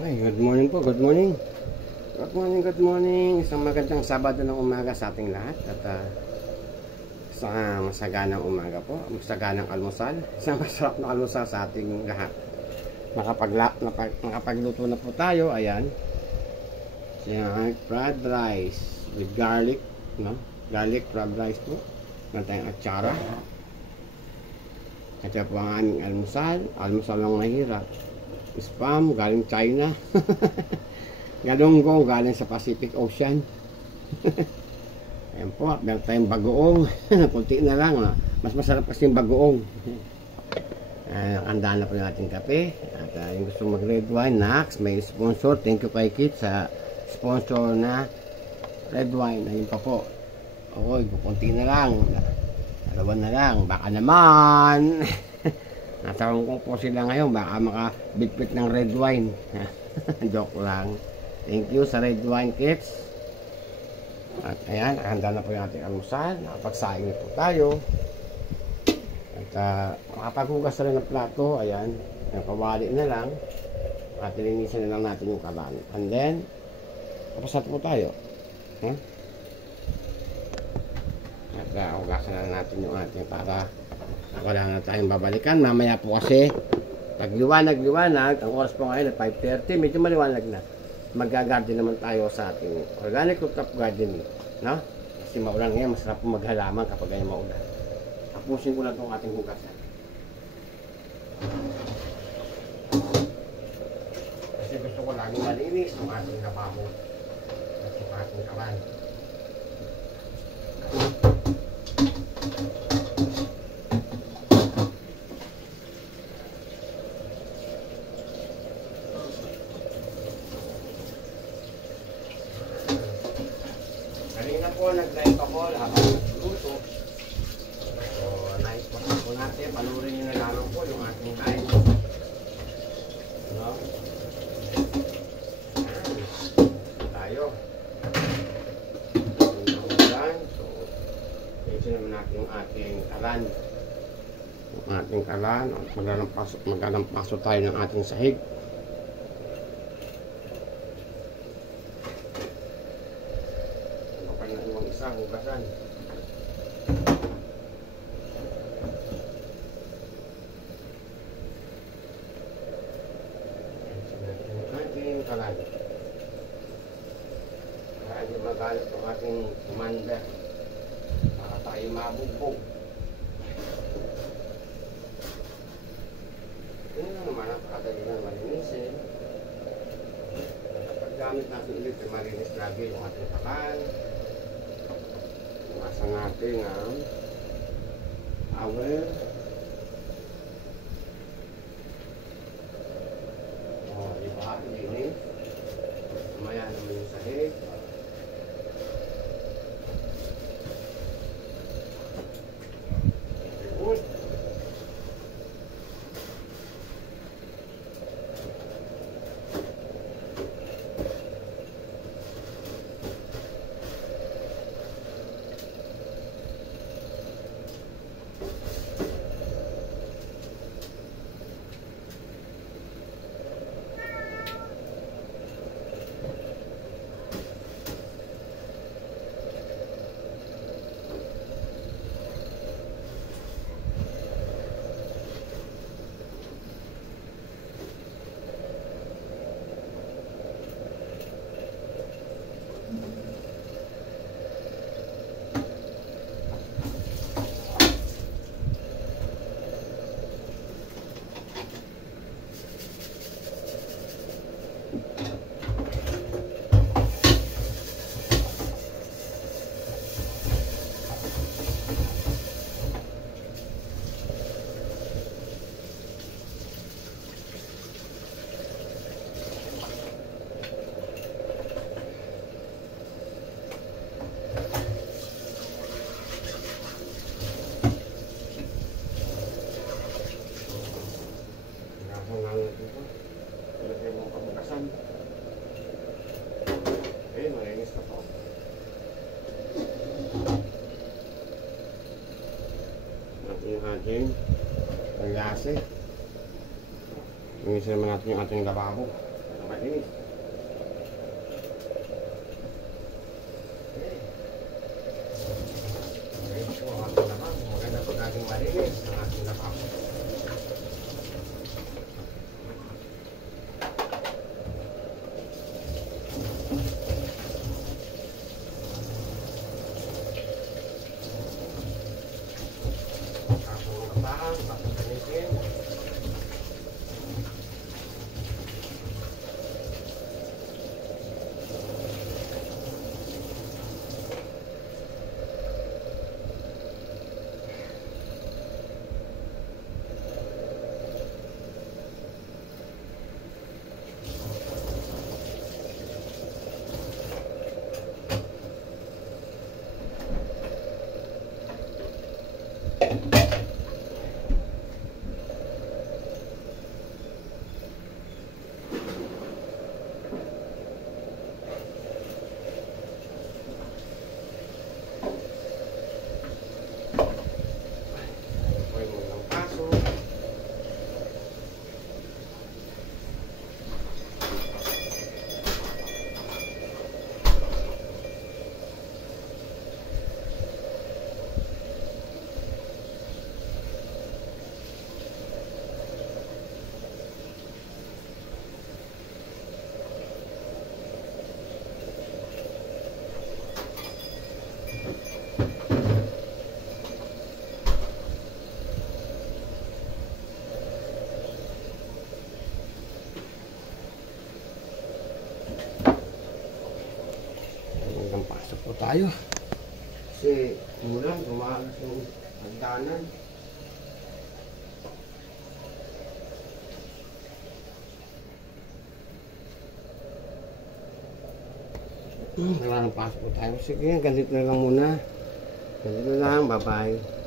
Ay, good morning po, good morning. Good morning, good morning. Isang magandang Sabado ng umaga sa ating lahat. At isang masaganang umaga po. Masaganang almusal. Isang masarap na almusal sa ating lahat. Nakapagluto na po tayo. Ayan. Siyang fried rice with garlic. No? Garlic fried rice po. Meron tayong atsara. At po ang aming almusal. Almusal lang mahirap. Spam galing China. Galunggong galing sa Pacific Ocean. Ayan po, meron tayong bagoong. Kunti na lang, mas masarap kasi yung bagoong. Nakandaan na po yung ating kape. At yung gusto mag red wine, Nax, may sponsor. Thank you kay Kit sa sponsor na red wine. Ayun pa po. Oy, kunti na lang. Dalawa na lang, baka naman. Natanong ko po sila ngayon, baka makabitbit ng red wine. Joke lang. Thank you sa red wine kits. At ayan, handa na po yung ating almusal. Nakapagsaing na po tayo. At makapaghugas na rin ng plato. Ayan, yung kawali na lang. At nilinisan na lang natin yung kalan. And then, tapos na po tayo. At hugasan na natin yung ating para wala na tayong babalikan. Mamaya po kasi pagliwanag-liwanag, ang oras po ngayon at 5:30, medyo maliwanag na. Mag-garden naman tayo sa ating organic rooftop gardening, no? Kasi maulan ngayon, masarap po maghalaman kapag ay maulan. Tapusin ko na itong ating hugasan. Kasi gusto ko laging malinis yung ating lababo at yung ating kaban. Nag-drive ako habang luto. So, naipost po natin. Panurin nyo na lamang po yung ating live. No? Tayo. So, ito naman natin yung ating kalan. Yung ating kalan. Magalampaso tayo ng ating sahig. Isang hugasan. Ating kalan. Kaya di magalit ang ating commander para tayo mabugbog. Yun na naman ang pakadali na malinisin. Kapag gamit natin ulit ay malinis lagi yung ating kalan. Masa natin ang awel. Diba? Linis. Mamaya naman yung sahig. Good. Malinis na po. Yung ating panglase. Ingisa naman natin yung ating lababo. malinis. Okay, so ako naman, maganda pag naging malinis ang ating lapap. Pasok po tayo kasi umulan, tumagas yung hagdanan. Pasok po tayo. Sige, ganito na lang muna. Ganito na lang, bye bye.